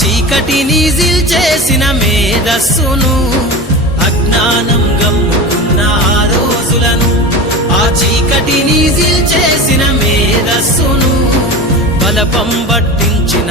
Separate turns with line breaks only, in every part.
చీకటిని చేసిన మేధస్సును అజ్ఞానం గమ్ముకున్న ఆ రోజులను ఆ చీకటిని చేసిన మేధస్సును బలపం పట్టించిన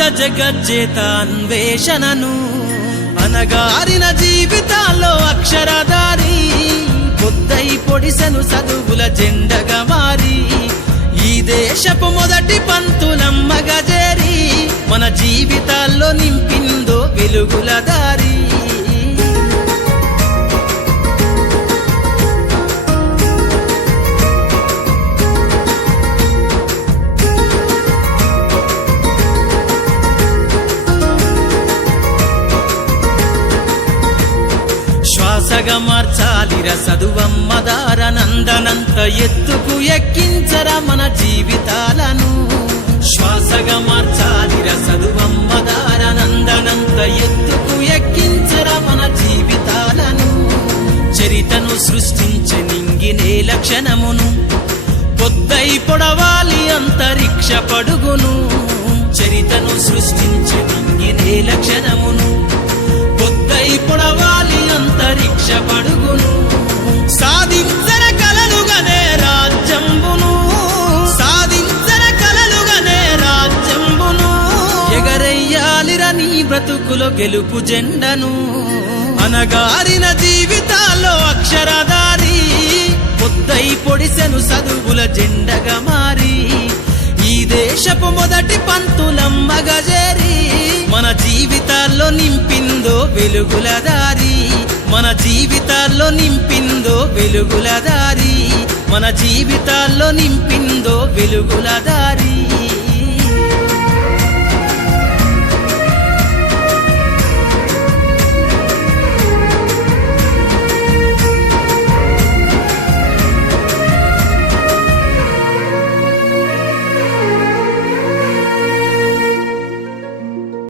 నువ్వెతకాలిర జగజ్జేత అన్వేషణను అనగారిన జీవితాల్లో అక్షరధారి పొద్దై పొడిసెను చదువుల జెండగా మారి ఈ దేశపు మొదటి పంతులమ్మ గజేరి మన జీవితాల్లో నింపిందో వెలుగుల దారి. శ్వాసగా మార్చాలిర చదువమ్మ దారనందనంత ఎత్తుకు ఎక్కించరా మన జీవితాలను. శ్వాసగా మార్చాలిర చదువమ్మ దారనందనంత ఎత్తుకు ఎక్కించరా మన జీవితాలను. చరితను సృష్టించే నింగినే లక్షణమును. పొద్దై పొడవాలి అంతరిక్ష పడుగును. చరితను సృష్టించే నింగినే లక్షణమును. పొద్దై పొడవాలి బ్రతుకులు గెలుపు జెండను. అనగారిన జీవితాల్లో అక్షరదారి పొద్దై పొడిసెను చదువుల జెండగా మారి. ఈ దేశపు మొదటి పంతులమ్మగజేరి మన జీవితాల్లో నింపిందో వెలుగుల దారి. మన జీవితాల్లో నింపిందో వెలుగుల దారి. మన జీవితాల్లో నింపిందో వెలుగుల దారి.